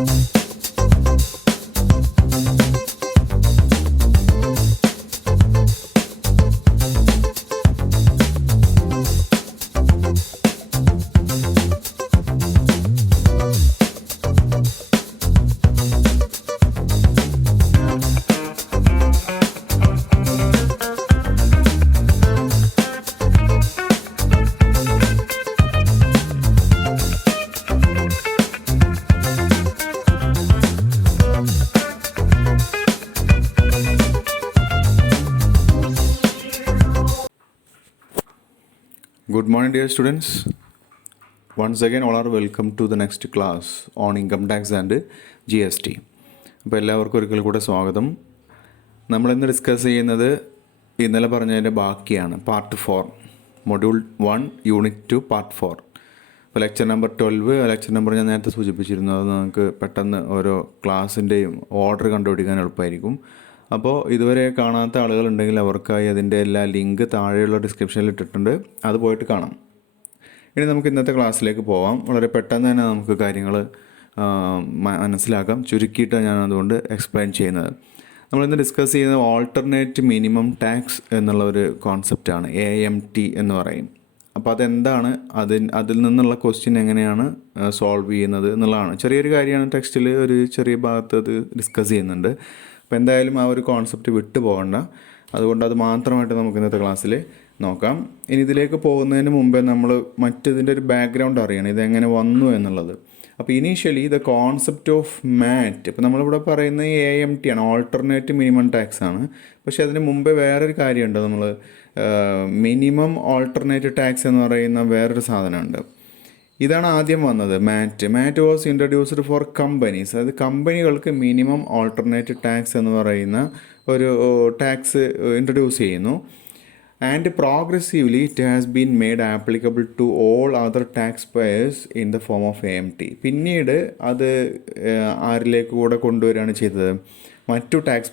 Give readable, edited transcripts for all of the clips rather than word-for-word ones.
Good morning, dear students. Once again, all are welcome to the next class on income tax and GST. അപ്പോൾ എല്ലാവർക്കും ഒരിക്കൽ കൂടെ സ്വാഗതം. നമ്മളിന്ന് ഡിസ്കസ് ചെയ്യുന്നത് ഇന്നലെ പറഞ്ഞതിൻ്റെ ബാക്കിയാണ്, പാർട്ട് 4, മൊഡ്യൂൾ 1 യൂണിറ്റ് 2 പാർട്ട് 4. അപ്പോൾ ലെക്ചർ നമ്പർ 12 ലെക്ചർ നമ്പർ ഞാൻ നേരത്തെ സൂചിപ്പിച്ചിരുന്നു. അത് നമുക്ക് പെട്ടെന്ന് ഓരോ ക്ലാസ്സിൻ്റെയും ഓർഡർ കണ്ടുപിടിക്കാൻ എളുപ്പമായിരിക്കും. അപ്പോൾ ഇതുവരെ കാണാത്ത ആളുകളുണ്ടെങ്കിൽ അവർക്കായി അതിൻ്റെ എല്ലാ ലിങ്ക് താഴെയുള്ള ഡിസ്ക്രിപ്ഷനിൽ ഇട്ടിട്ടുണ്ട്, അത് പോയിട്ട് കാണാം. ഇനി നമുക്ക് ഇന്നത്തെ ക്ലാസ്സിലേക്ക് പോവാം. വളരെ പെട്ടെന്ന് തന്നെ നമുക്ക് കാര്യങ്ങൾ മനസ്സിലാക്കാം. ചുരുക്കിയിട്ട് ഞാൻ അതുകൊണ്ട് എക്സ്പ്ലെയിൻ ചെയ്യുന്നത്. നമ്മളിന്ന് ഡിസ്കസ് ചെയ്യുന്നത് ഓൾട്ടർനേറ്റ് മിനിമം ടാക്സ് എന്നുള്ള ഒരു കോൺസെപ്റ്റാണ്, AMT എന്ന് പറയും. അപ്പോൾ അതെന്താണ്, അതിൽ നിന്നുള്ള ക്വസ്റ്റ്യൻ എങ്ങനെയാണ് സോൾവ് ചെയ്യുന്നത് എന്നുള്ളതാണ്. ചെറിയൊരു കാര്യമാണ്, ടെക്സ്റ്റിൽ ഒരു ചെറിയ ഭാഗത്ത് അത് ഡിസ്കസ് ചെയ്യുന്നുണ്ട്. അപ്പോൾ എന്തായാലും ആ ഒരു കോൺസെപ്റ്റ് വിട്ടു പോകണ്ട, അതുകൊണ്ട് അത് മാത്രമായിട്ട് നമുക്ക് ഇന്നത്തെ ക്ലാസ്സിൽ നോക്കാം. ഇനി ഇതിലേക്ക് പോകുന്നതിന് മുമ്പേ നമ്മൾ മറ്റതിൻ്റെ ഒരു ബാക്ക്ഗ്രൗണ്ട് അറിയണം, ഇതെങ്ങനെ വന്നു എന്നുള്ളത്. അപ്പോൾ ഇനീഷ്യലി ദ കോൺസെപ്റ്റ് ഓഫ് മാറ്റ്, ഇപ്പോൾ നമ്മളിവിടെ പറയുന്നത് AMT ആണ്, ഓൾട്ടർനേറ്റ് മിനിമം ടാക്സ് ആണ്. പക്ഷേ അതിന് മുമ്പേ വേറൊരു കാര്യമുണ്ട്, നമ്മൾ മിനിമം ഓൾട്ടർനേറ്റ് ടാക്സ് എന്ന് പറയുന്ന വേറൊരു സാധനമുണ്ട്. ഇതാണ് ആദ്യം വന്നത്, MAT was introduced for companies. അതായത് കമ്പനികൾക്ക് മിനിമം ഓൾട്ടർനേറ്റ് ടാക്സ് എന്ന് പറയുന്ന ഒരു ടാക്സ് ഇൻട്രൊഡ്യൂസ് ചെയ്യുന്നു. And progressively it has been made applicable to all other tax payers in the form of AMT. പിന്നീട് അത് ആരിലേക്ക് കൂടെ കൊണ്ടുവരികയാണ് ചെയ്തത്, മറ്റു ടാക്സ്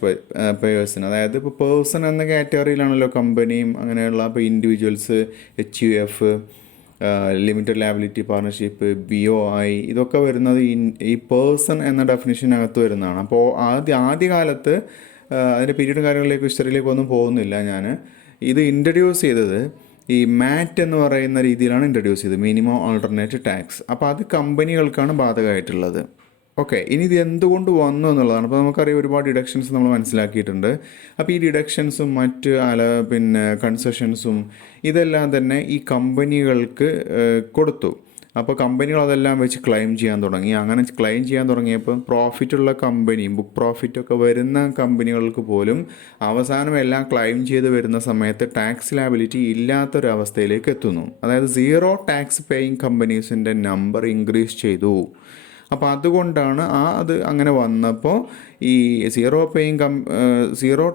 പേയേഴ്സിന്. അതായത് ഇപ്പോൾ പേഴ്സൺ എന്ന കാറ്റഗറിയിലാണല്ലോ കമ്പനിയും അങ്ങനെയുള്ള, അപ്പോൾ individuals, HUF, limited liability partnership, BOI, ഇതൊക്കെ വരുന്നത് ഈ പേഴ്സൺ എന്ന ഡെഫിനിഷനകത്ത് വരുന്നതാണ്. അപ്പോൾ ആദ്യകാലത്ത് അതിൻ്റെ പീരീഡ് കാര്യങ്ങളിലേക്ക് ഹിസ്റ്ററിയിലേക്ക് ഒന്നും പോകുന്നില്ല ഞാൻ. ഇത് ഇൻട്രൊഡ്യൂസ് ചെയ്തത് ഈ മാറ്റ് എന്ന് പറയുന്ന രീതിയിലാണ് ഇൻട്രൊഡ്യൂസ് ചെയ്തത്, മിനിമം ഓൾട്ടർനേറ്റ് ടാക്സ്. അപ്പോൾ അത് കമ്പനികൾക്കാണ് ബാധകമായിട്ടുള്ളത്. ഓക്കെ, ഇനി ഇത് എന്തുകൊണ്ട് വന്നു എന്നുള്ളതാണ്. അപ്പോൾ നമുക്കറിയാം ഒരുപാട് ഡിഡക്ഷൻസ് നമ്മൾ മനസ്സിലാക്കിയിട്ടുണ്ട്. അപ്പോൾ ഈ ഡിഡക്ഷൻസും മറ്റ് കൺസെഷൻസും ഇതെല്ലാം തന്നെ ഈ കമ്പനികൾക്ക് കൊടുത്തു. അപ്പോൾ കമ്പനികൾ അതെല്ലാം വെച്ച് ക്ലെയിം ചെയ്യാൻ തുടങ്ങി. അങ്ങനെ ക്ലെയിം ചെയ്യാൻ തുടങ്ങിയപ്പോൾ പ്രോഫിറ്റുള്ള കമ്പനിയും ബുക്ക് പ്രോഫിറ്റൊക്കെ വരുന്ന കമ്പനികൾക്ക് പോലും അവസാനം എല്ലാം ക്ലെയിം ചെയ്ത് വരുന്ന സമയത്ത് ടാക്സ് ലയബിലിറ്റി ഇല്ലാത്തൊരവസ്ഥയിലേക്ക് എത്തുന്നു. അതായത് സീറോ ടാക്സ് പേയിങ് കമ്പനീസിൻ്റെ നമ്പർ ഇൻക്രീസ് ചെയ്തു. അപ്പോൾ അതുകൊണ്ടാണ് അത് അങ്ങനെ വന്നപ്പോൾ ഈ സീറോ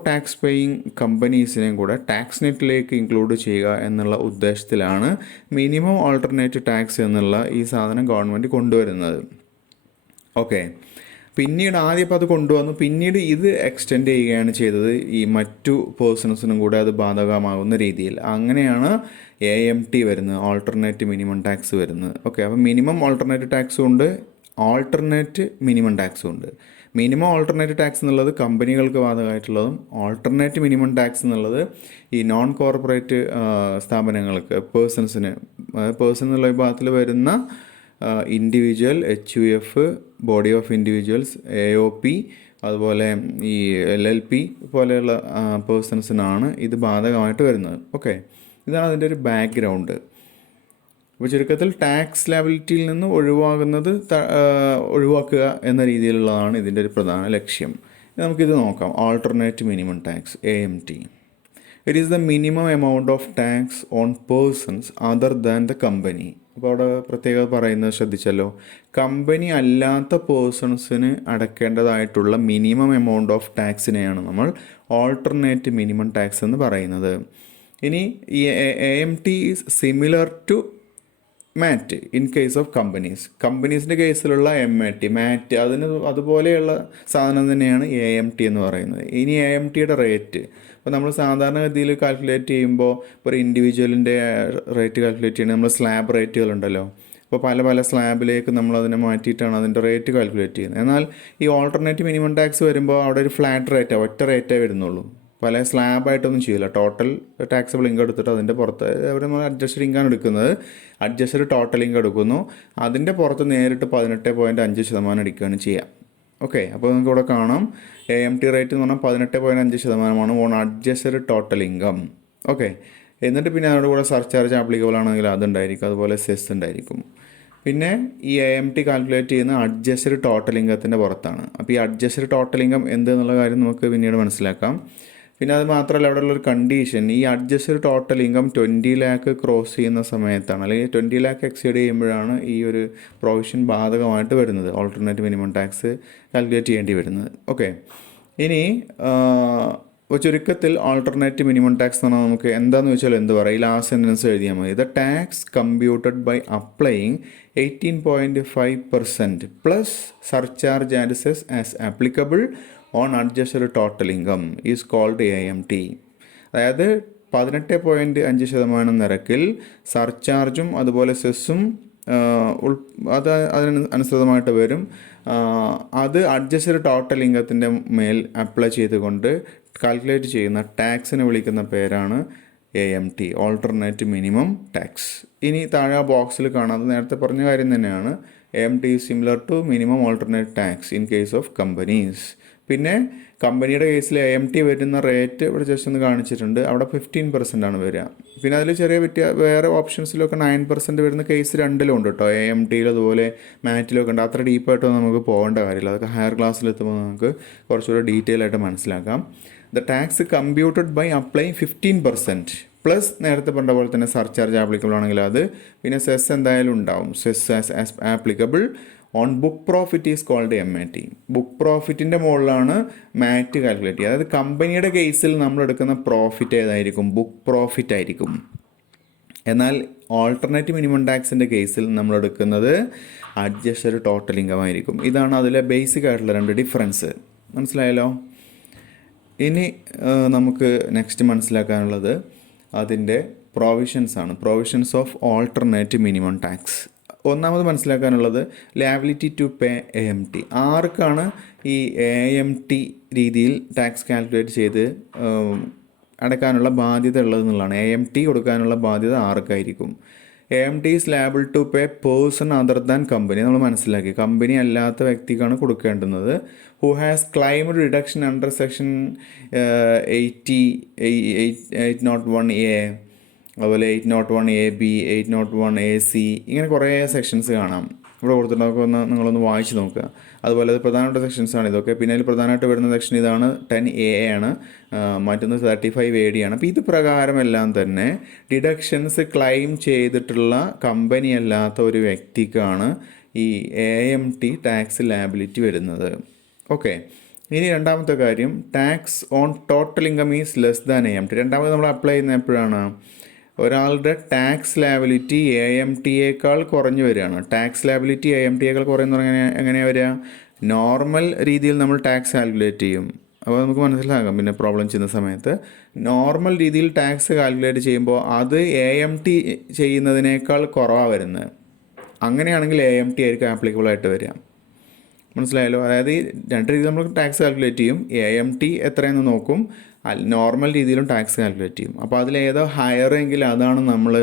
ടാക്സ് പേയിങ് കമ്പനീസിനെയും കൂടെ ടാക്സ് നെറ്റിലേക്ക് ഇൻക്ലൂഡ് ചെയ്യുക എന്നുള്ള ഉദ്ദേശത്തിലാണ് മിനിമം ഓൾട്ടർനേറ്റ് ടാക്സ് എന്നുള്ള ഈ സാധനം ഗവൺമെൻറ് കൊണ്ടുവരുന്നത്. ഓക്കെ, പിന്നീട് ആദ്യം അത് കൊണ്ടുവന്നു, പിന്നീട് ഇത് എക്സ്റ്റെൻഡ് ചെയ്യുകയാണ് ചെയ്തത് ഈ മറ്റു പേഴ്സൺസിനും കൂടെ അത് ബാധകമാകുന്ന രീതിയിൽ. അങ്ങനെയാണ് AMT വരുന്നത്, ഓൾട്ടർനേറ്റ് മിനിമം ടാക്സ് വരുന്നത്. ഓക്കെ, അപ്പോൾ മിനിമം ഓൾട്ടർനേറ്റ് ടാക്സും ഉണ്ട്, ഓൾട്ടർനേറ്റ് മിനിമം ടാക്സും ഉണ്ട്. മിനിമം ഓൾട്ടർനേറ്റ് ടാക്സ് എന്നുള്ളത് കമ്പനികൾക്ക് ബാധകമായിട്ടുള്ളതും ഓൾട്ടർനേറ്റ് മിനിമം ടാക്സ് എന്നുള്ളത് ഈ നോൺ കോർപ്പറേറ്റ് സ്ഥാപനങ്ങൾക്ക്, പേഴ്സൺ എന്നുള്ള വിഭാഗത്തിൽ വരുന്ന individual, HUF, body of individuals, AOP, അതുപോലെ ഈ LLP പോലെയുള്ള പേഴ്സൺസിനാണ് ഇത് ബാധകമായിട്ട് വരുന്നത്. ഓക്കെ, ഇതാണ് അതിൻ്റെ ഒരു ബാക്ക്ഗ്രൗണ്ട്. അപ്പോൾ ചുരുക്കത്തിൽ ടാക്സ് ലയബിലിറ്റിയിൽ നിന്ന് ഒഴിവാക്കുക എന്ന രീതിയിലുള്ളതാണ് ഇതിൻ്റെ ഒരു പ്രധാന ലക്ഷ്യം. നമുക്കിത് നോക്കാം. Alternate minimum tax, AMT. It is the minimum amount of tax on persons other than the company. അപ്പോൾ അവിടെ പ്രത്യേകം പറയുന്നത് ശ്രദ്ധിച്ചല്ലോ, കമ്പനി അല്ലാത്ത പേഴ്സൺസിന് അടയ്ക്കേണ്ടതായിട്ടുള്ള മിനിമം എമൗണ്ട് ഓഫ് ടാക്സിനെയാണ് നമ്മൾ ഓൾട്ടർനേറ്റ് മിനിമം ടാക്സ് എന്ന് പറയുന്നത്. ഇനി ഈ AMT is similar to MAT in case of കമ്പനീസിൻ്റെ കേസിലുള്ള മാറ്റ് അതുപോലെയുള്ള സാധനം തന്നെയാണ് AMT എന്ന് പറയുന്നത്. ഇനി AMTയുടെ റേറ്റ്, അപ്പോൾ നമ്മൾ സാധാരണഗതിയിൽ കാൽക്കുലേറ്റ് ചെയ്യുമ്പോൾ ഒരു ഇൻഡിവിജ്വലിൻ്റെ റേറ്റ് കാൽക്കുലേറ്റ് ചെയ്യണമെങ്കിൽ നമ്മൾ സ്ലാബ് റേറ്റുകളുണ്ടല്ലോ, അപ്പോൾ പല പല സ്ലാബിലേക്ക് നമ്മൾ അതിനെ മാറ്റിയിട്ടാണ് അതിൻ്റെ റേറ്റ് കാൽക്കുലേറ്റ് ചെയ്യുന്നത്. എന്നാൽ ഈ ഓൾട്ടർനേറ്റ് മിനിമം ടാക്സ് വരുമ്പോൾ അവിടെ ഒരു ഫ്ലാറ്റ് റേറ്റാണ്, ഒറ്റ റേറ്റേ വരുന്നുള്ളൂ. പല സ്ലാബായിട്ടൊന്നും ചെയ്യില്ല. ടോട്ടൽ ടാക്സബിൾ ഇൻകം എടുത്തിട്ട് അതിൻ്റെ പുറത്ത് അവർ അഡ്ജസ്റ്റഡ് ഇൻകം എടുക്കുന്നത്, അഡ്ജസ്റ്റഡ് ടോട്ടൽ ഇൻകം എടുക്കുന്നു, അതിൻ്റെ പുറത്ത് നേരിട്ട് 18.5% അടിക്കുകയാണ് ചെയ്യുക. ഓക്കെ, അപ്പോൾ നിങ്ങൾക്ക് ഇവിടെ കാണാം AMT റേറ്റ് എന്ന് പറഞ്ഞാൽ 18.5% on adjusted total income. Okay, എന്നിട്ട് പിന്നെ അതിനോട് കൂടെ സർചാർജ് ആപ്ലിക്കബിൾ ആണെങ്കിൽ അതുണ്ടായിരിക്കും, അതുപോലെ സെസ് ഉണ്ടായിരിക്കും. പിന്നെ ഈ AMT കാൽക്കുലേറ്റ് ചെയ്യുന്ന അഡ്ജസ്റ്റഡ് ടോട്ടൽ ഇൻകത്തിൻ്റെ പുറത്താണ്. അപ്പോൾ ഈ അഡ്ജസ്റ്റഡ് ടോട്ടൽ ഇൻകം എന്തെന്നുള്ള കാര്യം നമുക്ക് പിന്നീട് മനസ്സിലാക്കാം. പിന്നെ അത് മാത്രമല്ല, അവിടെ ഉള്ളൊരു കണ്ടീഷൻ, ഈ adjusted total income 20 lakh cross ചെയ്യുന്ന സമയത്താണ്, അല്ലെങ്കിൽ 20 lakh എക്സീഡ് ചെയ്യുമ്പോഴാണ് ഈ ഒരു പ്രൊവിഷൻ ബാധകമായിട്ട് വരുന്നത്, ഓൾട്ടർനേറ്റ് മിനിമം ടാക്സ് കാൽക്കുലേറ്റ് ചെയ്യേണ്ടി വരുന്നത്. ഓക്കെ, ഇനി ചുരുക്കത്തിൽ ഓൾട്ടർനേറ്റ് മിനിമം ടാക്സ് എന്ന് പറഞ്ഞാൽ നമുക്ക് എന്താണെന്ന് വെച്ചാൽ എന്ത് പറയും, ഈ ലാസ്റ്റ് സെൻറ്റൻസ് എഴുതിയാൽ മതി. The tax computed by applying 18.5% plus surcharge and cess as applicable on adjusted total income is called AMT. അതായത് 18.5% നിരക്കിൽ സർചാർജും അതുപോലെ സെസ്സും അതിനനുസൃതമായിട്ട് വരും. അത് അഡ്ജസ്റ്റഡ് ടോട്ടൽ ഇൻകത്തിൻ്റെ മേൽ അപ്ലൈ ചെയ്തുകൊണ്ട് കാൽക്കുലേറ്റ് ചെയ്യുന്ന ടാക്സിനെ വിളിക്കുന്ന പേരാണ് AMT, ഓൾട്ടർനേറ്റ് മിനിമം ടാക്സ്. ഇനി താഴെ ആ ബോക്സിൽ കാണാതെ നേരത്തെ പറഞ്ഞ കാര്യം തന്നെയാണ്, AMT is similar to minimum alternate tax in case of companies. പിന്നെ കമ്പനിയുടെ കേസിൽ AMT വരുന്ന റേറ്റ് ഇവിടെ ജസ്റ്റ് ഒന്ന് കാണിച്ചിട്ടുണ്ട്, അവിടെ 15% ആണ് വരിക. പിന്നെ അതിൽ ചെറിയ വേറെ ഓപ്ഷൻസിലൊക്കെ 9% വരുന്ന കേസ് രണ്ടിലും ഉണ്ട് കേട്ടോ, AMTയിൽ അതുപോലെ മാറ്റിലൊക്കെ ഉണ്ട്. അത്ര ഡീപ്പായിട്ടൊന്നും നമുക്ക് പോകേണ്ട കാര്യമില്ല, അതൊക്കെ ഹയർ ക്ലാസ്സിലെത്തുമ്പോൾ നമുക്ക് കുറച്ചുകൂടെ ഡീറ്റെയിൽ ആയിട്ട് മനസ്സിലാക്കാം. The tax computed by applying 15% plus നേരത്തെ പറഞ്ഞ പോലെ തന്നെ സർചാർജ് ആപ്ലിക്കബിൾ ആണെങ്കിൽ അത്, പിന്നെ സെസ് എന്തായാലും ഉണ്ടാവും, cess as applicable on book profit is called MAT. Book പ്രോഫിറ്റിൻ്റെ മുകളിലാണ് മാറ്റ് കാൽക്കുലേറ്റ് ചെയ്യുക. അതായത് കമ്പനിയുടെ കേസിൽ നമ്മൾ എടുക്കുന്ന പ്രോഫിറ്റ് ഏതായിരിക്കും, ബുക്ക് പ്രോഫിറ്റ് ആയിരിക്കും. എന്നാൽ ഓൾട്ടർനേറ്റ് മിനിമം ടാക്സിൻ്റെ കേസിൽ നമ്മൾ എടുക്കുന്നത് അഡ്ജസ്റ്റഡ് ടോട്ടൽ ഇൻകം ആയിരിക്കും. ഇതാണ് അതിലെ ബേസിക് ആയിട്ടുള്ള രണ്ട് ഡിഫറൻസ്. മനസ്സിലായല്ലോ? ഇനി നമുക്ക് നെക്സ്റ്റ് മനസ്സിലാക്കാനുള്ളത് അതിൻ്റെ പ്രൊവിഷൻസ് ആണ്, provisions of alternate minimum tax. ഒന്നാമത് മനസ്സിലാക്കാനുള്ളത് ലാബിലിറ്റി ടു പേ AMT. ആർക്കാണ് ഈ AMT രീതിയിൽ ടാക്സ് കാൽക്കുലേറ്റ് ചെയ്ത് അടയ്ക്കാനുള്ള ബാധ്യത ഉള്ളതെന്നുള്ളതാണ്. AMT കൊടുക്കാനുള്ള ബാധ്യത ആർക്കായിരിക്കും? AMT is liable to pay person other than company. നമ്മൾ മനസ്സിലാക്കി, കമ്പനി അല്ലാത്ത വ്യക്തിക്കാണ് കൊടുക്കേണ്ടുന്നത്. Who has claimed deduction under section 801A, അതുപോലെ 801AB, 801AC, ഇങ്ങനെ കുറേ സെക്ഷൻസ് കാണാം ഇവിടെ കൊടുത്തിട്ടുണ്ടാക്കുക. നിങ്ങളൊന്ന് വായിച്ച് നോക്കുക. അതുപോലെ അത് പ്രധാനപ്പെട്ട സെക്ഷൻസാണ് ഇതൊക്കെ. പിന്നെ അതിൽ പ്രധാനമായിട്ട് വരുന്ന സെക്ഷൻ ഇതാണ്, 10A ആണ്, മറ്റൊന്ന് 35AD ആണ്. അപ്പോൾ ഇത് പ്രകാരമെല്ലാം തന്നെ ഡിഡക്ഷൻസ് ക്ലെയിം ചെയ്തിട്ടുള്ള കമ്പനി അല്ലാത്ത ഒരു വ്യക്തിക്കാണ് ഈ AMT ടാക്സ് ലാബിലിറ്റി വരുന്നത്. ഓക്കെ, ഇനി രണ്ടാമത്തെ കാര്യം, tax on total income is less than AMT. രണ്ടാമത് നമ്മൾ അപ്ലൈ ചെയ്യുന്ന എപ്പോഴാണ്? ഒരാളുടെ ടാക്സ് ലാബിലിറ്റി AMTയേക്കാൾ കുറഞ്ഞു വരികയാണ്. ടാക്സ് ലാബിലിറ്റി AMTയേക്കാൾ കുറയുന്ന എങ്ങനെയാണ് വരിക? നോർമൽ രീതിയിൽ നമ്മൾ ടാക്സ് കാൽക്കുലേറ്റ് ചെയ്യും. അപ്പോൾ നമുക്ക് മനസ്സിലാക്കാം പിന്നെ പ്രോബ്ലം ചെയ്യുന്ന സമയത്ത്. നോർമൽ രീതിയിൽ ടാക്സ് കാൽക്കുലേറ്റ് ചെയ്യുമ്പോൾ അത് AMT ചെയ്യുന്നതിനേക്കാൾ കുറവാണ് വരുന്നത്. അങ്ങനെയാണെങ്കിൽ AMT ആയിരിക്കും ആപ്ലിക്കബിൾ ആയിട്ട് വരിക. മനസ്സിലായല്ലോ? അതായത് രണ്ട് രീതിയിൽ നമ്മൾ ടാക്സ് കാൽക്കുലേറ്റ് ചെയ്യും. AMT എത്രയെന്ന് നോക്കും, നോർമൽ രീതിയിലും ടാക്സ് കാൽക്കുലേറ്റ് ചെയ്യും. അപ്പോൾ അതിലേതോ ഹയർ എങ്കിൽ അതാണ് നമ്മൾ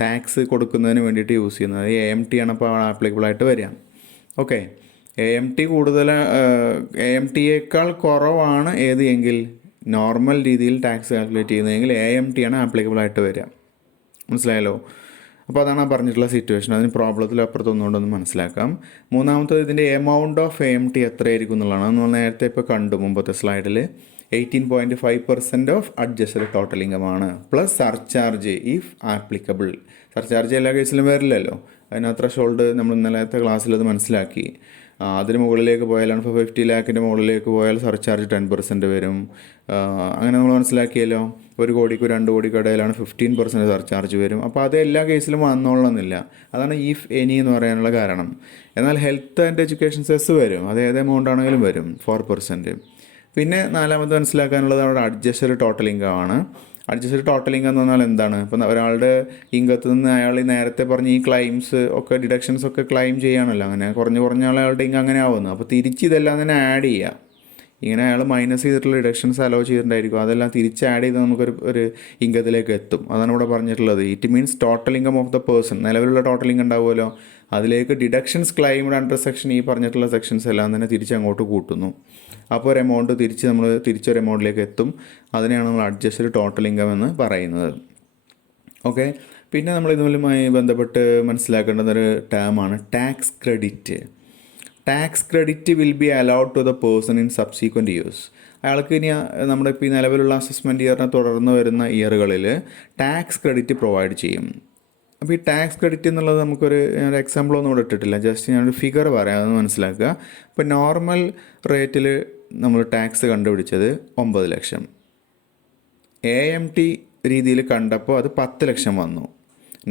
ടാക്സ് കൊടുക്കുന്നതിന് വേണ്ടിയിട്ട് യൂസ് ചെയ്യുന്നത്. AMT ആണ് അപ്പോൾ ആപ്ലിക്കബിൾ ആയിട്ട് വരിക. ഓക്കെ, AMT കൂടുതൽ AMTയേക്കാൾ കുറവാണ് ഏത് എങ്കിൽ നോർമൽ രീതിയിൽ ടാക്സ് കാൽക്കുലേറ്റ് ചെയ്യുന്നതെങ്കിൽ AMT ആണ് ആപ്ലിക്കബിൾ ആയിട്ട് വരിക. മനസ്സിലായല്ലോ? അപ്പോൾ അതാണ് പറഞ്ഞിട്ടുള്ള സിറ്റുവേഷൻ. അതിന് പ്രോബ്ലത്തിൽ അപ്പുറത്തൊന്നുകൊണ്ടൊന്ന് മനസ്സിലാക്കാം. മൂന്നാമത്തത് ഇതിൻ്റെ എമൗണ്ട് ഓഫ് AMT എത്രയായിരിക്കും എന്നുള്ളതാണ്. നമ്മൾ നേരത്തെ ഇപ്പോൾ കണ്ടു മുമ്പത്തെ സ്ലൈഡിൽ. 18.5% ഓഫ് അഡ്ജസ്റ്റഡ് ടോട്ടൽ ഇൻകം ആണ്, plus surcharge if applicable. Surcharge എല്ലാ കേസിലും വരില്ലല്ലോ, അതിനത്ര ഷോൾഡ് നമ്മൾ ഇന്നലത്തെ ക്ലാസ്സിൽ അത് മനസ്സിലാക്കി. അതിന് മുകളിലേക്ക് പോയാലാണ്, ഇപ്പോൾ 50 lakhൻ്റെ മുകളിലേക്ക് പോയാൽ സർചാർജ് 10% വരും. അങ്ങനെ നമ്മൾ മനസ്സിലാക്കിയല്ലോ. 1 കോടിക്കും 2 കോടിക്കും ഇടയിലാണ് 15% സർചാർജ് വരും. അപ്പോൾ അത് എല്ലാ കേസിലും വന്നോളണമെന്നില്ല. അതാണ് ഇഫ് എനി എന്ന് പറയാനുള്ള കാരണം. എന്നാൽ ഹെൽത്ത് ആൻഡ് എഡ്യൂക്കേഷൻ സെസ് വരും, അത് ഏത് എമൗണ്ട് ആണെങ്കിലും വരും, 4%. പിന്നെ നാലാമത് മനസ്സിലാക്കാനുള്ളത് അവിടെ അഡ്ജസ്റ്റഡ് ടോട്ടൽ ഇൻകം ആണ്. അഡ്ജസ്റ്റഡ് ടോട്ടൽ ഇൻകം എന്ന് പറഞ്ഞാൽ എന്താണ്? ഇപ്പം ഒരാളുടെ ഇൻകത്തിൽ നിന്ന് അയാൾ നേരത്തെ പറഞ്ഞ ഈ ക്ലൈംസ് ഒക്കെ ഡിഡക്ഷൻസ് ഒക്കെ ക്ലൈം ചെയ്യാണല്ലോ, അങ്ങനെ കുറഞ്ഞ അയാളുടെ ഇൻകം അങ്ങനെ ആവുന്നത്. അപ്പോൾ തിരിച്ച് ഇതെല്ലാം തന്നെ ആഡ് ചെയ്യുക. ഇങ്ങനെ അയാൾ മൈനസ് ചെയ്തിട്ടുള്ള ഡിഡക്ഷൻസ് അലോ ചെയ്തിട്ടുണ്ടായിരിക്കും, അതെല്ലാം തിരിച്ച് ആഡ് ചെയ്ത് നമുക്കൊരു ഇൻകത്തിലേക്ക് എത്തും. അതാണ് ഇവിടെ പറഞ്ഞിട്ടുള്ളത്. It means total income of the person, നിലവിലുള്ള ടോട്ടൽ ഇൻകം ഉണ്ടാവുമല്ലോ, അതിലേക്ക് ഡിഡക്ഷൻസ് ക്ലൈംഡ് അണ്ടർ സെക്ഷൻ ഈ പറഞ്ഞിട്ടുള്ള സെക്ഷൻസ് എല്ലാം തന്നെ തിരിച്ച് അങ്ങോട്ട് കൂട്ടുന്നു. അപ്പോൾ ഒരു എമൗണ്ട് തിരിച്ചൊരു എമൗണ്ടിലേക്ക് എത്തും. അതിനെയാണ് നമ്മൾ അഡ്ജസ്റ്റഡ് ടോട്ടൽ ഇൻകം എന്ന് പറയുന്നത്. ഓക്കെ, പിന്നെ നമ്മൾ ഇതുമായി ബന്ധപ്പെട്ട് മനസ്സിലാക്കേണ്ടുന്നൊരു ടേമാണ് tax credit. Tax credit will be allowed to the person in subsequent years. അയാൾക്ക് ഇനി നമ്മുടെ ഇപ്പോൾ ഈ നിലവിലുള്ള അസസ്മെൻറ്റ് ഇയറിനെ തുടർന്ന് വരുന്ന ഇയറുകളിൽ ടാക്സ് ക്രെഡിറ്റ് പ്രൊവൈഡ് ചെയ്യും. അപ്പോൾ ഈ ടാക്സ് ക്രെഡിറ്റ് എന്നുള്ളത് ഞാനൊരു എക്സാമ്പിളൊന്നും ഇവിടെ ഇട്ടിട്ടില്ല, ജസ്റ്റ് ഞാനൊരു ഫിഗർ പറയാം, അതൊന്ന് മനസ്സിലാക്കുക. ഇപ്പോൾ നോർമൽ റേറ്റിൽ നമ്മൾ ടാക്സ് കണ്ടുപിടിച്ചത് 9 ലക്ഷം. AMT രീതിയിൽ കണ്ടപ്പോൾ അത് 10 ലക്ഷം വന്നു.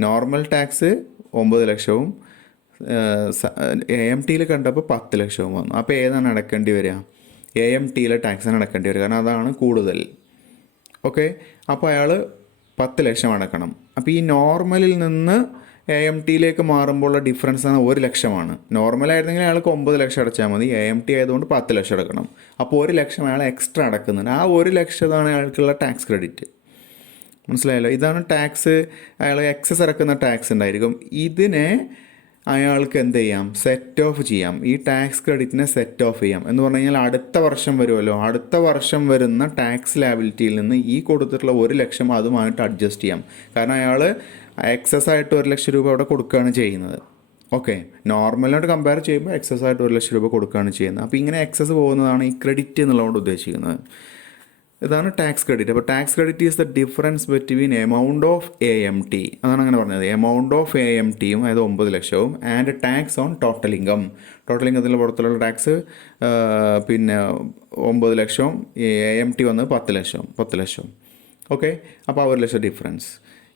നോർമൽ ടാക്സ് 9 ലക്ഷവും AMTയിൽ കണ്ടപ്പോൾ 10 ലക്ഷവും വന്നു. അപ്പോൾ ഏതാണ് അടക്കേണ്ടി വരിക? AMTയിലെ ടാക്സാണ് അടക്കേണ്ടി വരിക, കാരണം അതാണ് കൂടുതൽ. ഓക്കെ, അപ്പോൾ അയാൾ 10 ലക്ഷം അടക്കണം. അപ്പോൾ ഈ നോർമലിൽ നിന്ന് AMTയിലേക്ക് മാറുമ്പോഴുള്ള ഡിഫറൻസ് ആണ് 1 ലക്ഷമാണ്. നോർമലായിരുന്നെങ്കിൽ അയാൾക്ക് 9 ലക്ഷം അടച്ചാൽ മതി, AMT ആയതുകൊണ്ട് 10 ലക്ഷം അടക്കണം. അപ്പോൾ 1 ലക്ഷം അയാൾ എക്സ്ട്രാ അടക്കുന്നുണ്ട്. ആ 1 ലക്ഷമാണ് അയാൾക്കുള്ള ടാക്സ് ക്രെഡിറ്റ്. മനസ്സിലായല്ലോ? ഇതാണ് ടാക്സ്. അയാൾ എക്സസ് അടക്കുന്ന ടാക്സ് ഉണ്ടായിരിക്കും. ഇതിനെ അയാൾക്ക് എന്ത് ചെയ്യാം? സെറ്റ് ഓഫ് ചെയ്യാം. ഈ ടാക്സ് ക്രെഡിറ്റിനെ സെറ്റ് ഓഫ് ചെയ്യാം എന്ന് പറഞ്ഞു കഴിഞ്ഞാൽ അടുത്ത വർഷം വരുമല്ലോ, അടുത്ത വർഷം വരുന്ന ടാക്സ് ലാബിലിറ്റിയിൽ നിന്ന് ഈ കൊടുത്തിട്ടുള്ള 1 ലക്ഷം അതുമായിട്ട് അഡ്ജസ്റ്റ് ചെയ്യാം. കാരണം അയാൾ എക്സസ് ആയിട്ട് 1 ലക്ഷം രൂപ അവിടെ കൊടുക്കുകയാണ് ചെയ്യുന്നത്. ഓക്കെ, നോർമലായിട്ട് കമ്പയർ ചെയ്യുമ്പോൾ എക്സസ് ആയിട്ട് 1 ലക്ഷം രൂപ കൊടുക്കുകയാണ് ചെയ്യുന്നത്. അപ്പോൾ ഇങ്ങനെ എക്സസ് പോകുന്നതാണ് ഈ ക്രെഡിറ്റ് എന്നുള്ളതുകൊണ്ട് ഉദ്ദേശിക്കുന്നത്. ഇതാണ് ടാക്സ് ക്രെഡിറ്റ്. അപ്പോൾ tax credit is the difference between amount of AMT, അതാണ് അങ്ങനെ പറഞ്ഞത്. എമൗണ്ട് ഓഫ് AMTയും അതായത് 9 ലക്ഷവും and tax on total income. Total ഇൻകത്തിൻ്റെ പുറത്തുള്ള ടാക്സ് പിന്നെ 9 ലക്ഷവും, AMT വന്നത് 10 ലക്ഷം. ഓക്കെ, അപ്പോൾ 1 ലക്ഷം ഡിഫറൻസ്.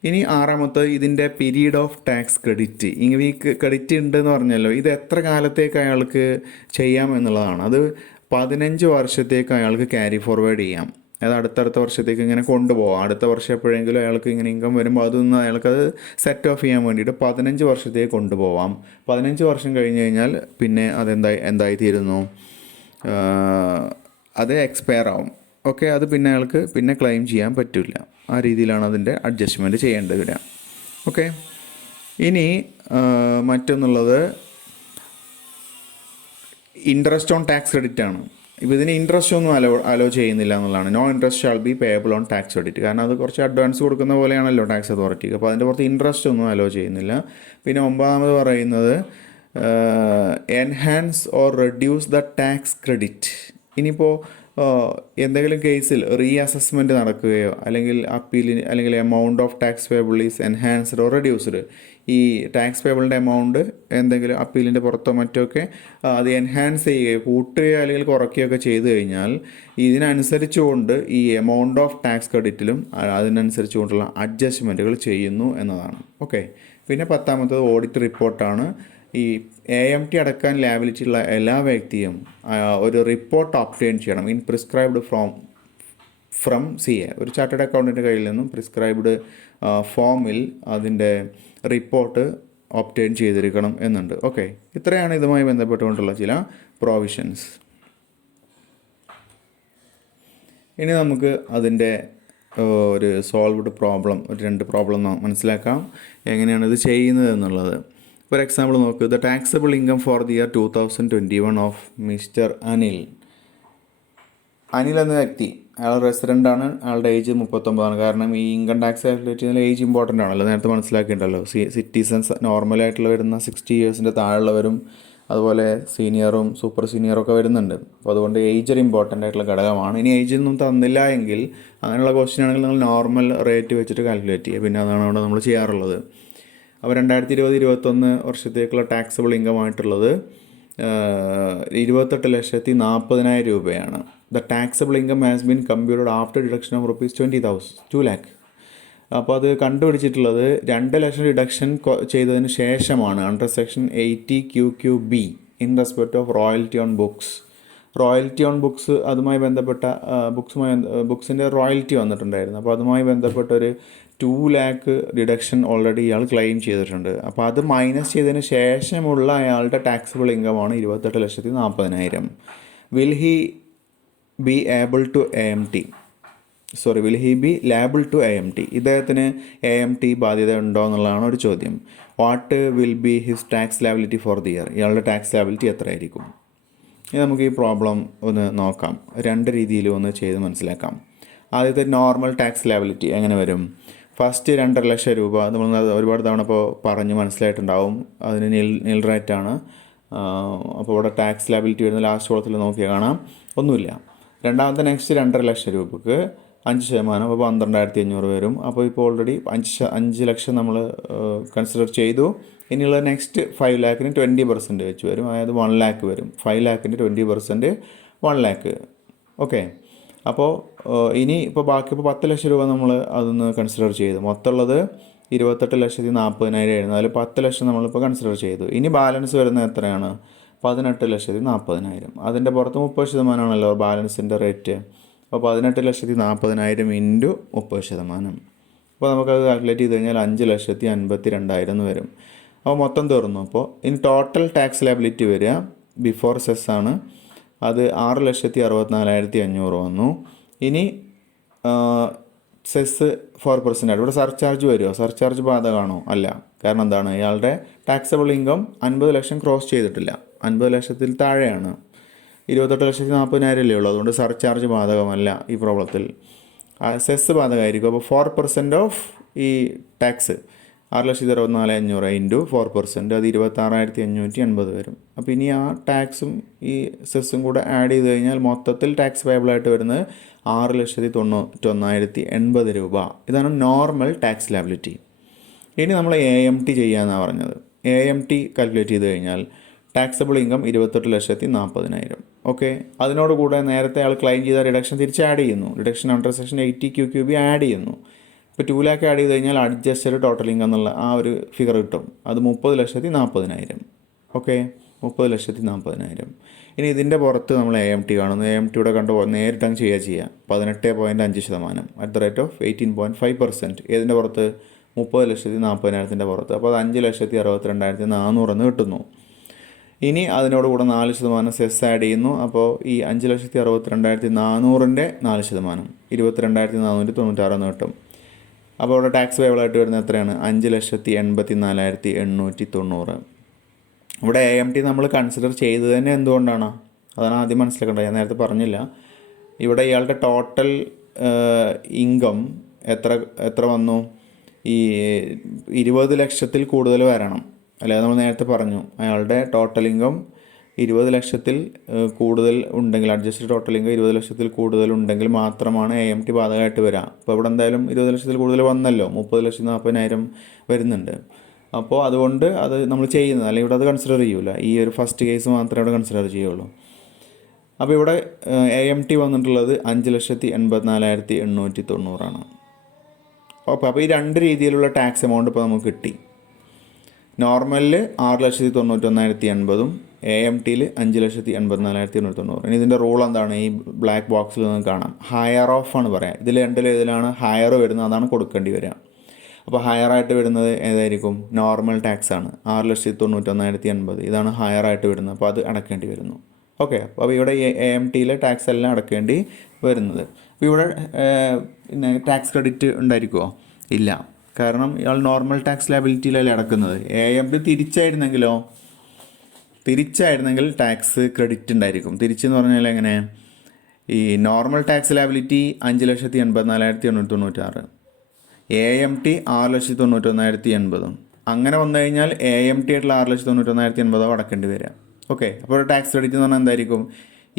ഇനി ആറാമത്തെ ഇതിൻ്റെ പീരീഡ് ഓഫ് ടാക്സ് ക്രെഡിറ്റ്. ഇങ്ങനെ ഈ ക്രെഡിറ്റ് ഉണ്ടെന്ന് പറഞ്ഞല്ലോ, ഇത് എത്ര കാലത്തേക്ക് അയാൾക്ക് ചെയ്യാം എന്നുള്ളതാണ്. അത് 15 വർഷത്തേക്ക് അയാൾക്ക് ക്യാരി ഫോർവേഡ് ചെയ്യാം. അത് അടുത്തടുത്ത വർഷത്തേക്ക് ഇങ്ങനെ കൊണ്ടുപോകാം. അടുത്ത വർഷം എപ്പോഴെങ്കിലും അയാൾക്ക് ഇങ്ങനെ ഇൻകം വരുമ്പോൾ അതൊന്ന് അയാൾക്കത് സെറ്റ് ഓഫ് ചെയ്യാൻ വേണ്ടിയിട്ട് 15 വർഷത്തേക്ക് കൊണ്ടുപോകാം. 15 വർഷം കഴിഞ്ഞ് കഴിഞ്ഞാൽ പിന്നെ എന്തായിത്തീരുന്നു? അത് എക്സ്പയർ ആവും. ഓക്കെ, അത് പിന്നെ അയാൾക്ക് പിന്നെ ക്ലെയിം ചെയ്യാൻ പറ്റില്ല. ആ രീതിയിലാണ് അതിൻ്റെ അഡ്ജസ്റ്റ്മെൻറ്റ് ചെയ്യേണ്ടി വരിക. ഓക്കെ, ഇനി മറ്റൊന്നുള്ളത് ഇൻട്രസ്റ്റ് ഓൺ ടാക്സ് ക്രെഡിറ്റ് ആണ്. ഇപ്പോൾ ഇതിന് ഇൻട്രസ്റ്റ് ഒന്നും അലോ ചെയ്യുന്നില്ല എന്നുള്ളതാണ്. No interest shall be payable on tax credit. കാരണം അത് കുറച്ച് അഡ്വാൻസ് കൊടുക്കുന്ന പോലെയാണല്ലോ ടാക്സ് അതോറിറ്റിക്ക്. അപ്പോൾ അതിൻ്റെ പുറത്ത് ഇൻട്രസ്റ്റ് ഒന്നും അലോ ചെയ്യുന്നില്ല. പിന്നെ 9ാമത് പറയുന്നത് enhance or reduce the tax credit. ഇനിയിപ്പോൾ എന്തെങ്കിലും കേസിൽ റീ അസസ്മെൻറ്റ് നടക്കുകയോ അല്ലെങ്കിൽ അപ്പീലിന് അല്ലെങ്കിൽ amount of tax payable is enhanced or reduced, ഈ ടാക്സ് പേബിളിൻ്റെ എമൗണ്ട് എന്തെങ്കിലും അപ്പീലിൻ്റെ പുറത്തോ മറ്റോ ഒക്കെ അത് എൻഹാൻസ് ചെയ്യുകയോ കൂട്ടുകയോ അല്ലെങ്കിൽ കുറയ്ക്കുകയോ ഒക്കെ ചെയ്തു കഴിഞ്ഞാൽ ഇതിനനുസരിച്ചുകൊണ്ട് ഈ എമൗണ്ട് ഓഫ് ടാക്സ് ക്രെഡിറ്റിലും അതിനനുസരിച്ചുകൊണ്ടുള്ള അഡ്ജസ്റ്റ്മെൻറ്റുകൾ ചെയ്യുന്നു എന്നതാണ്. ഓക്കെ, പിന്നെ 10ാമത്തത് ഓഡിറ്റ് റിപ്പോർട്ടാണ്. ഈ AMT അടക്കാൻ ലാബിലിറ്റി ഉള്ള എല്ലാ വ്യക്തിയും ഒരു റിപ്പോർട്ട് ഒബ്റ്റെയിൻ ചെയ്യണം ഇൻ പ്രിസ്ക്രൈബ്ഡ് ഫ്രം CA. ഒരു ചാർട്ടേഡ് അക്കൗണ്ടൻ്റെ കയ്യിൽ നിന്നും പ്രിസ്ക്രൈബ്ഡ് ഫോമിൽ അതിൻ്റെ റിപ്പോർട്ട് ഒബ്റ്റെയിൻ ചെയ്തിരിക്കണം എന്നുണ്ട്. ഓക്കെ, ഇത്രയാണ് ഇതുമായി ബന്ധപ്പെട്ടുകൊണ്ടുള്ള ചില പ്രൊവിഷൻസ്. ഇനി നമുക്ക് അതിൻ്റെ ഒരു സോൾവ്ഡ് പ്രോബ്ലം, ഒരു 2 പ്രോബ്ലം മനസ്സിലാക്കാം എങ്ങനെയാണ് ഇത് ചെയ്യുന്നത് എന്നുള്ളത്. ഫോർ എക്സാമ്പിൾ നോക്ക്, the taxable income four the year 2021 of mister Anil എന്ന വ്യക്തി, അയാൾ റെസിഡൻ്റാണ്, അയാളുടെ ഏജ് 39. കാരണം ഈ ഇൻകം ടാക്സ് കാൽക്കുലേറ്റ് ചെയ്യുന്ന ഏജ് ഇമ്പോർട്ടൻ്റ് ആണല്ലോ, നേരത്തെ മനസ്സിലാക്കിയിട്ടുണ്ടല്ലോ. സിറ്റിസൺസ് നോർമലായിട്ടുള്ള വരുന്ന 60 ഇയേഴ്സിൻ്റെ താഴെയുള്ളവരും അതുപോലെ സീനിയറും സൂപ്പർ സീനിയറും ഒക്കെ വരുന്നുണ്ട്. അപ്പോൾ അതുകൊണ്ട് ഏജ് ഒരു ഇമ്പോർട്ടൻ്റ് ആയിട്ടുള്ള ഘടകമാണ്. ഇനി ഏജ് ഒന്നും തന്നില്ല എങ്കിൽ അങ്ങനെയുള്ള ക്വസ്റ്റ്യൻ ആണെങ്കിൽ നിങ്ങൾ നോർമൽ റേറ്റ് വെച്ചിട്ട് കാൽക്കുലേറ്റ് ചെയ്യുക. പിന്നെ അതാണ് അവിടെ നമ്മൾ ചെയ്യാറുള്ളത്. അപ്പോൾ 2020-21 വർഷത്തേക്കുള്ള ടാക്സബിൾ ഇൻകം ആയിട്ടുള്ളത് 28,40,000 രൂപയാണ്. The taxable income has been computed after deduction of ₹2 lakh. അപ്പോൾ അത് കണ്ടുപിടിച്ചിട്ടുള്ളത് 2 ലക്ഷം ഡിഡക്ഷൻ ചെയ്തതിന് ശേഷമാണ് under section 80QQB in respect of royalty on books. Royalty on books അതുമായി ബന്ധപ്പെട്ട ബുക്സിൻ്റെ റോയൽറ്റി വന്നിട്ടുണ്ടായിരുന്നു. അപ്പോൾ അതുമായി ബന്ധപ്പെട്ട ഒരു 2 lakh ഡിഡക്ഷൻ ഓൾറെഡി ഇയാൾ ക്ലെയിം ചെയ്തിട്ടുണ്ട്. അപ്പോൾ അത് മൈനസ് ചെയ്തതിന് ശേഷമുള്ള അയാളുടെ ടാക്സിബിൾ ഇൻകമാണ് 28,40,000. Will he be able to AMT? Will he be liable to AMT? ഇദ്ദേഹത്തിന് AMT ബാധ്യത ഉണ്ടോ എന്നുള്ളതാണ് ഒരു ചോദ്യം. What will be his tax liability for the year? ഇയാളുടെ ടാക്സ് ലാബിലിറ്റി എത്രയായിരിക്കും? ഇനി നമുക്ക് ഈ പ്രോബ്ലം ഒന്ന് നോക്കാം. 2 രീതിയിലും ഒന്ന് ചെയ്ത് മനസ്സിലാക്കാം. ആദ്യത്തെ നോർമൽ ടാക്സ് ലാബിലിറ്റി എങ്ങനെ വരും? ഫസ്റ്റ് 2.5 ലക്ഷം രൂപ നമ്മൾ ഒരുപാട് തവണ ഇപ്പോൾ പറഞ്ഞ് മനസ്സിലായിട്ടുണ്ടാവും. അതിന് നിൽ റേറ്റാണ്. അപ്പോൾ ഇവിടെ ടാക്സ് ലാബിലിറ്റി വരുന്ന ലാസ്റ്റ് കോളത്തിൽ നോക്കിയാൽ കാണാം ഒന്നുമില്ല. രണ്ടാമത്തെ നെക്സ്റ്റ് 2.5 ലക്ഷം രൂപക്ക് 5%, അപ്പോൾ 12,500 വരും. അപ്പോൾ ഇപ്പോൾ ഓൾറെഡി 5 ലക്ഷം നമ്മൾ കൺസിഡർ ചെയ്തു. ഇനിയുള്ള നെക്സ്റ്റ് 5 lakhന് 20% വെച്ച് വരും, അതായത് 1 lakh വരും. 5 lakhൻ്റെ 20% 1 lakh. ഓക്കെ, അപ്പോൾ ഇനി ഇപ്പോൾ ബാക്കി ഇപ്പോൾ 10 ലക്ഷം രൂപ നമ്മൾ അതൊന്ന് കൺസിഡർ ചെയ്തു. മൊത്തമുള്ളത് 28,40,000 ആയിരുന്നു. അതിൽ 10 ലക്ഷം നമ്മളിപ്പോൾ കൺസിഡർ ചെയ്തു. ഇനി ബാലൻസ് വരുന്നത് എത്രയാണ്? 18,40,000. അതിൻ്റെ പുറത്ത് 30% ബാലൻസിൻ്റെ റേറ്റ്. അപ്പോൾ 18,40,000 ഇൻറ്റു 30%. അപ്പോൾ നമുക്കത് കാൽക്കുലേറ്റ് ചെയ്ത് കഴിഞ്ഞാൽ 5,52,000 എന്ന് വരും. അപ്പോൾ മൊത്തം തീർന്നു. അപ്പോൾ ഇനി ടോട്ടൽ ടാക്സ് ലയബിലിറ്റി വരിക ബിഫോർ സെസ് ആണ്. അത് 6,64,500 വന്നു. ഇനി സെസ് 4% ആയിട്ട് ഇവിടെ സർചാർജ് വരുമോ? സർചാർജ് ബാധകമാണോ? അല്ല. കാരണം എന്താണ്? ഇയാളുടെ ടാക്സബിൾ ഇൻകം 50 ലക്ഷം ക്രോസ് ചെയ്തിട്ടില്ല, 50 ലക്ഷത്തിൽ താഴെയാണ്. 28,40,000 അല്ലേ ഉള്ളൂ. അതുകൊണ്ട് സർചാർജ് ബാധകമല്ല ഈ പ്രോബ്ലത്തിൽ. സെസ് ബാധകമായിരിക്കും. അപ്പോൾ 4% ഓഫ് ഈ ടാക്സ് 6,64,500 ഇൻറ്റു 4%, അത് 26,580 വരും. അപ്പോൾ ഇനി ആ ടാക്സും ഈ സെസ്സും കൂടെ ആഡ് ചെയ്ത് കഴിഞ്ഞാൽ മൊത്തത്തിൽ ടാക്സ് പേബിളായിട്ട് വരുന്നത് 6,91,080 രൂപ. ഇതാണ് നോർമൽ ടാക്സ് ലാബിലിറ്റി. ഇനി നമ്മൾ AMT ചെയ്യാമെന്നാണ് പറഞ്ഞത്. AMT കാൽക്കുലേറ്റ് ചെയ്ത് കഴിഞ്ഞാൽ ടാക്സബിൾ ഇൻകം 28,40,000. ഓക്കെ, അതിനോടുകൂടെ നേരത്തെ ആൾ ക്ലെയിം ചെയ്ത റിഡക്ഷൻ തിരിച്ച് ആഡ് ചെയ്യുന്നു. Reduction under section 80 QQB add ചെയ്യുന്നു. ഇപ്പോൾ 2 lakh ആഡ് ചെയ്ത് കഴിഞ്ഞാൽ അഡ്ജസ്റ്റഡ് ടോട്ടൽ ഇൻകം എന്നുള്ള ആ ഒരു ഫിഗർ കിട്ടും. അത് 30,40,000. ഓക്കെ, 30,40,000. ഇനി ഇതിൻ്റെ പുറത്ത് നമ്മൾ AMT കാണുന്നു. AMT ഇവിടെ നേരിട്ടങ്ങ് ചെയ്യുക 18.5% അറ്റ് ദ റേറ്റ് ഓഫ് 18.5%. ഏതിൻ്റെ പുറത്ത്? 30,40,000 പുറത്ത്. അപ്പോൾ അത് 5,62,400 എന്ന് കിട്ടുന്നു. ഇനി അതിനോടുകൂടെ 4% സെസ് ആഡ് ചെയ്യുന്നു. അപ്പോൾ ഈ 5,62,400ൻ്റെ 4% 22,496 എന്ന് കിട്ടും. അപ്പോൾ ഇവിടെ ടാക്സ് പേബിളായിട്ട് വരുന്നത് എത്രയാണ്? 5,84,890. ഇവിടെ AMT നമ്മൾ കൺസിഡർ ചെയ്ത് തന്നെ എന്തുകൊണ്ടാണ്? അതാണ് ആദ്യം മനസ്സിലാക്കേണ്ടത്. ഞാൻ നേരത്തെ പറഞ്ഞില്ല. ഇവിടെ ഇയാളുടെ ടോട്ടൽ ഇൻകം എത്ര വന്നു? ഈ 20 ലക്ഷത്തിൽ കൂടുതൽ വരണം. അല്ലാതെ നമ്മൾ നേരത്തെ പറഞ്ഞു അയാളുടെ ടോട്ടൽ ഇൻകം 20 ലക്ഷത്തിൽ കൂടുതൽ ഉണ്ടെങ്കിൽ, അഡ്ജസ്റ്റഡ് ടോട്ടൽ ഇൻകം 20 ലക്ഷത്തിൽ കൂടുതൽ ഉണ്ടെങ്കിൽ മാത്രമാണ് AMT ബാധകമായിട്ട് വരിക. അപ്പോൾ ഇവിടെ എന്തായാലും 20 ലക്ഷത്തിൽ കൂടുതൽ വന്നല്ലോ, 30,40,000 വരുന്നുണ്ട്. അപ്പോൾ അതുകൊണ്ട് അത് നമ്മൾ ചെയ്യുന്നത്, അല്ലെങ്കിൽ ഇവിടെ അത് കൺസിഡർ ചെയ്യൂല. ഈ ഒരു ഫസ്റ്റ് കേസ് മാത്രമേ ഇവിടെ കൺസിഡർ ചെയ്യുള്ളൂ. അപ്പോൾ ഇവിടെ AMT വന്നിട്ടുള്ളത് 5,84,890 അപ്പോൾ ഈ 2 രീതിയിലുള്ള ടാക്സ് എമൗണ്ട് ഇപ്പോൾ നമുക്ക് കിട്ടി. നോർമലിൽ 6,91,080, AMTയിൽ 5,84,890. ഇനി ഇതിൻ്റെ റൂൾ എന്താണ്? ഈ ബ്ലാക്ക് ബോക്സിൽ നിങ്ങൾക്ക് കാണാം. ഹയർ ഓഫ് ആണ് പറയാം. ഇതിൽ ഏതിലാണ് ഹയർ വരുന്നത് അതാണ് കൊടുക്കേണ്ടി വരിക. അപ്പോൾ ഹയർ ആയിട്ട് വരുന്നത് ഏതായിരിക്കും? നോർമൽ ടാക്സ് ആണ്. 6,91,080 ഇതാണ് ഹയർ ആയിട്ട് വരുന്നത്. അപ്പോൾ അത് അടക്കേണ്ടി വരുന്നു. ഓക്കെ, അപ്പോൾ ഇവിടെ AMTയിലെ ടാക്സ് എല്ലാം അടക്കേണ്ടി വരുന്നത്. അപ്പോൾ ഇവിടെ പിന്നെ ടാക്സ് ക്രെഡിറ്റ് ഉണ്ടായിരിക്കുമോ? ഇല്ല. കാരണം ഇയാൾ നോർമൽ ടാക്സ് ലയബിലിറ്റിയിലല്ലേ അടക്കുന്നത്. AMT തിരിച്ചായിരുന്നെങ്കിൽ ടാക്സ് ക്രെഡിറ്റ് ഉണ്ടായിരിക്കും. തിരിച്ചെന്ന് പറഞ്ഞാൽ എങ്ങനെ? ഈ നോർമൽ ടാക്സ് ലയബിലിറ്റി 5,84,896, AMT 6,91,080. അങ്ങനെ വന്നു കഴിഞ്ഞാൽ AMT ആയിട്ടുള്ള 6,91,080 അടക്കേണ്ടി വരിക. ഓക്കെ, അപ്പോൾ ടാക്സ് ക്രെഡിറ്റ് എന്ന് പറഞ്ഞാൽ എന്തായിരിക്കും?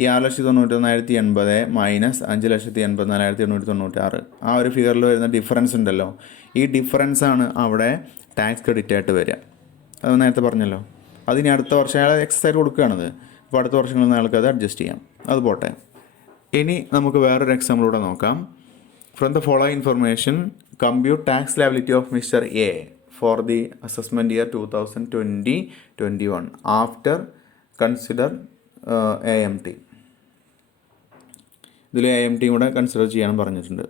ഈ 6,91,080 മൈനസ് 5,84,896 ആ ഒരു ഫിഗറിൽ വരുന്ന ഡിഫറൻസ് ഉണ്ടല്ലോ, ഈ ഡിഫറൻസാണ് അവിടെ ടാക്സ് ക്രെഡിറ്റ് ആയിട്ട് വരിക. അത് നേരത്തെ പറഞ്ഞല്ലോ. അതിന് അടുത്ത വർഷം അയാൾ എക്സസൈസ് കൊടുക്കുകയാണത്. അപ്പോൾ അടുത്ത വർഷങ്ങളിൽ നിന്ന് അയാൾക്ക് അത് അഡ്ജസ്റ്റ് ചെയ്യാം. അത് പോട്ടെ. ഇനി നമുക്ക് വേറൊരു എക്സാമ്പിളൂടെ നോക്കാം. From the following information compute tax liability of mister A for the assessment year 2020-21 after consider AMT. ഇതിൽ AMT കൂടെ കൺസിഡർ ചെയ്യാൻ പറഞ്ഞിട്ടുണ്ട്.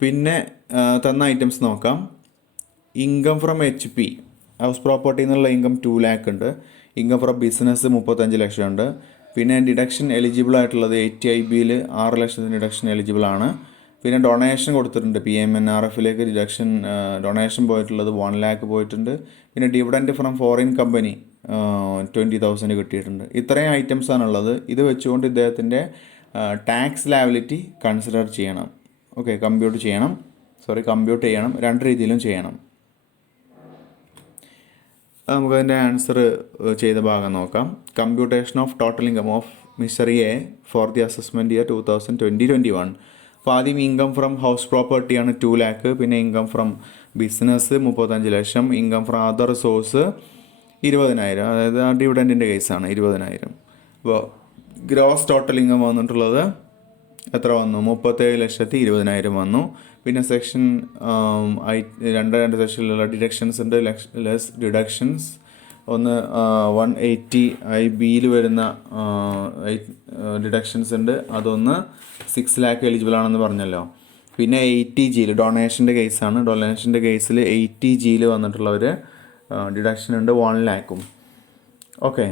പിന്നെ തന്ന ഐറ്റംസ് നോക്കാം. Income from HP, house property എന്നുള്ള ഇൻകം 2 lakh ഉണ്ട്. ഇൻകം ഫ്രം ബിസിനസ് 35 ലക്ഷം ഉണ്ട്. പിന്നെ ഡിഡക്ഷൻ എലിജിബിൾ ആയിട്ടുള്ളത് 80IBയിൽ 6 ലക്ഷത്തിന് ഡിഡക്ഷൻ എലിജിബിൾ ആണ്. പിന്നെ ഡൊണേഷൻ കൊടുത്തിട്ടുണ്ട്. PMNRFലേക്ക് ഡൊണേഷൻ പോയിട്ടുള്ളത് 1 lakh പോയിട്ടുണ്ട്. പിന്നെ ഡിവിഡൻറ്റ് ഫ്രം ഫോറിൻ കമ്പനി 20,000 കിട്ടിയിട്ടുണ്ട്. ഇത്രയും ഐറ്റംസാണുള്ളത്. ഇത് വെച്ചുകൊണ്ട് ഇദ്ദേഹത്തിൻ്റെ ടാക്സ് ലയബിലിറ്റി കൺസിഡർ ചെയ്യണം. ഓക്കെ, കമ്പ്യൂട്ട് ചെയ്യണം. രണ്ട് രീതിയിലും ചെയ്യണം. നമുക്കതിൻ്റെ ആൻസർ ചെയ്ത ഭാഗം നോക്കാം. Computation of total income of mister A for the assessment year 2020-21. അപ്പോൾ ആദ്യം ഇൻകം ഫ്രം ഹൗസ് പ്രോപ്പർട്ടിയാണ് 2 lakh. പിന്നെ income from business 35 lakh. Income from other source 20,000, അതായത് ആ ഡിവിഡൻറ്റിൻ്റെ കേസാണ് 20,000. അപ്പോൾ ഗ്രോസ് ടോട്ടൽ ഇൻകം വന്നിട്ടുള്ളത് എത്ര വന്നു? 37,20,000 വന്നു. പിന്നെ സെക്ഷൻ 2 സെക്ഷനിലുള്ള ഡിഡക്ഷൻസ് ഉണ്ട്. ലെസ് ഡിഡക്ഷൻസ് ഒന്ന് 180IBയിൽ വരുന്ന ഡിഡക്ഷൻസ് ഉണ്ട്. അതൊന്ന് 6 lakh എലിജിബിൾ ആണെന്ന് പറഞ്ഞല്ലോ. പിന്നെ 80Gയിൽ ഡൊണേഷൻ്റെ കേസാണ്. ഡൊണേഷൻ്റെ കേസിൽ 80Gയിൽ വന്നിട്ടുള്ളവർ ഡിഡക്ഷൻ ഉണ്ട് 1 lakh. ഓക്കെ,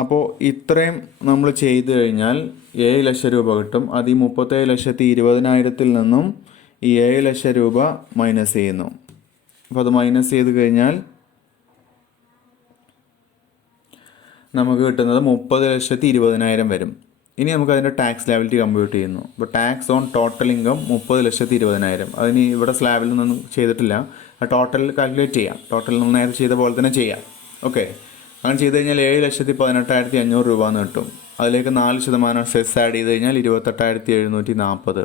അപ്പോൾ ഇത്രയും നമ്മൾ ചെയ്ത് കഴിഞ്ഞാൽ 7 ലക്ഷം രൂപ കിട്ടും. അത് ഈ 37,20,000 നിന്നും ഈ 7 ലക്ഷം രൂപ മൈനസ് ചെയ്യുന്നു. അപ്പോൾ അത് മൈനസ് ചെയ്ത് കഴിഞ്ഞാൽ നമുക്ക് കിട്ടുന്നത് 30,20,000 വരും. ഇനി നമുക്ക് അതിൻ്റെ ടാക്സ് ലയബിലിറ്റി കമ്പ്യൂട്ട് ചെയ്യുന്നു. അപ്പോൾ ടാക്സ് ഓൺ ടോട്ടൽ ഇൻകം 30,20,000. അതിന് ഇവിടെ സ്ലാബിൽ നിന്നൊന്നും ചെയ്തിട്ടില്ല. ആ ടോട്ടൽ കാൽക്കുലേറ്റ് ചെയ്യാം. ടോട്ടൽ നമ്മൾ നേരത്തെ ചെയ്ത പോലെ തന്നെ ചെയ്യാം. ഓക്കെ, അങ്ങനെ ചെയ്ത് കഴിഞ്ഞാൽ 7,18,500 രൂപ എന്ന് കിട്ടും. അതിലേക്ക് 4% സെസ് ആഡ് ചെയ്ത് കഴിഞ്ഞാൽ 28,740.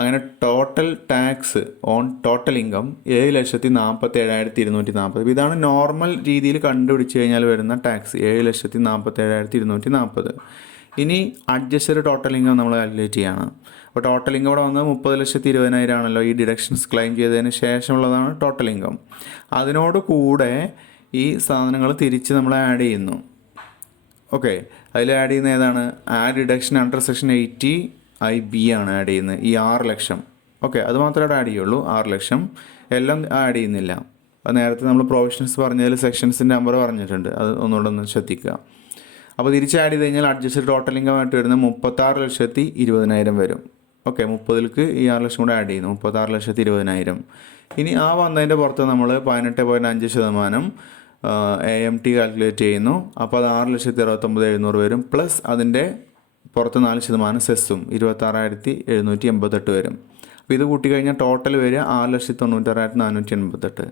അങ്ങനെ total tax on total income 7,47,240. ഇതാണ് നോർമൽ രീതിയിൽ കണ്ടുപിടിച്ച് കഴിഞ്ഞാൽ വരുന്ന ടാക്സ് 7,47,240. ഇനി അഡ്ജസ്റ്റഡ് ടോട്ടൽ ഇൻകം നമ്മൾ കാൽക്കുലേറ്റ് ചെയ്യണം. അപ്പോൾ ടോട്ടൽ ഇൻകം ഇവിടെ വന്നത് 30,20,000 ആണല്ലോ. ഈ ഡിഡക്ഷൻസ് ക്ലെയിം ചെയ്തതിന് ശേഷമുള്ളതാണ് ടോട്ടൽ ഇൻകം. അതിനോട് കൂടെ ഈ സാധനങ്ങൾ തിരിച്ച് നമ്മൾ ആഡ് ചെയ്യുന്നു. ഓക്കെ, അതിൽ ആഡ് ചെയ്യുന്ന ഏതാണ്? ആ ഡിഡക്ഷൻ അണ്ടർ സെക്ഷൻ 80IB ആണ് ആഡ് ചെയ്യുന്നത്. ഈ 6 ലക്ഷം. ഓക്കെ, അത് മാത്രമേ ആഡ് ചെയ്യുള്ളൂ. 6 ലക്ഷം എല്ലാം ആഡ് ചെയ്യുന്നില്ല. അത് നേരത്തെ നമ്മൾ പ്രൊവിഷൻസ് പറഞ്ഞതിൽ സെക്ഷൻസിൻ്റെ നമ്പർ പറഞ്ഞിട്ടുണ്ട്. അത് ഒന്നുകൂടെ ഒന്ന് ശ്രദ്ധിക്കുക. അപ്പോൾ തിരിച്ച് ആഡ് ചെയ്ത് കഴിഞ്ഞാൽ അഡ്ജസ്റ്റഡ് ടോട്ടൽ ഇൻകം ആയിട്ട് വരുന്നത് 36,20,000 വരും. ഓക്കെ, 30ലേക്ക് ഈ 6 ലക്ഷം കൂടെ ആഡ് ചെയ്യുന്നു. 36,20,000. ഇനി ആ വന്നതിൻ്റെ പുറത്ത് നമ്മൾ 18.5% AMT കാൽക്കുലേറ്റ് ചെയ്യുന്നു. അപ്പോൾ അത് 6,69,700 വരും. പ്ലസ് അതിൻ്റെ പുറത്ത് 4% സെസ്സും 26,788 വരും. അപ്പോൾ ഇത് കൂട്ടി കഴിഞ്ഞാൽ ടോട്ടൽ വരിക 6,96,488.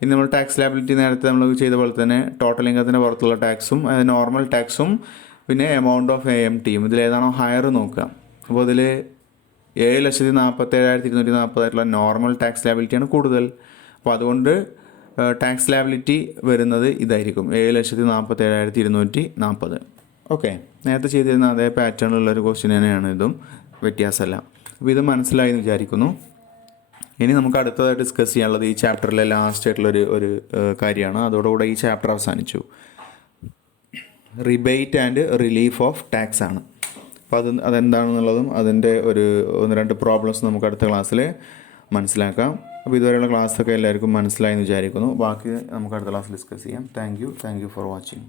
ഇനി നമ്മൾ ടാക്സ് ലയബിലിറ്റി നേരത്തെ നമ്മൾ ചെയ്ത പോലെ തന്നെ ടോട്ടൽ ഇൻകത്തിൻ്റെ പുറത്തുള്ള ടാക്സും നോർമൽ ടാക്സും പിന്നെ എമൗണ്ട് ഓഫ് AMTയും ഇതിലേതാണോ ഹയർ നോക്കുക. അപ്പോൾ ഇതിൽ 7,47,240 ആയിട്ടുള്ള നോർമൽ ടാക്സ് ലയബിലിറ്റിയാണ് കൂടുതൽ. അപ്പോൾ അതുകൊണ്ട് ടാക്സ് ലയബിലിറ്റി വരുന്നത് ഇതായിരിക്കും 7,47,240. ഓക്കെ, നേരത്തെ ചെയ്തിരുന്ന അതേ പാറ്റേണിലുള്ളൊരു ക്വസ്റ്റ്യൻ തന്നെയാണ് ഇതും, വ്യത്യാസമല്ല. അപ്പോൾ ഇത് മനസ്സിലായി എന്ന് വിചാരിക്കുന്നു. ഇനി നമുക്ക് അടുത്തതായി ഡിസ്കസ് ചെയ്യാനുള്ളത് ഈ ചാപ്റ്ററിലെ ലാസ്റ്റ് ആയിട്ടുള്ളൊരു കാര്യമാണ്. അതോടുകൂടെ ഈ ചാപ്റ്റർ അവസാനിച്ചു. Rebate and relief of tax ആണ്. അപ്പോൾ അതെന്താണെന്നുള്ളതും അതിൻ്റെ 1-2 പ്രോബ്ലംസ് നമുക്ക് അടുത്ത ക്ലാസ്സിൽ മനസ്സിലാക്കാം. അപ്പോൾ ഇതുവരെയുള്ള ക്ലാസ്സൊക്കെ എല്ലാവർക്കും മനസ്സിലായി എന്ന് വിചാരിക്കുന്നു. ബാക്കി നമുക്ക് അടുത്ത ക്ലാസ്സിൽ ഡിസ്കസ് ചെയ്യാം. Thank you for watching.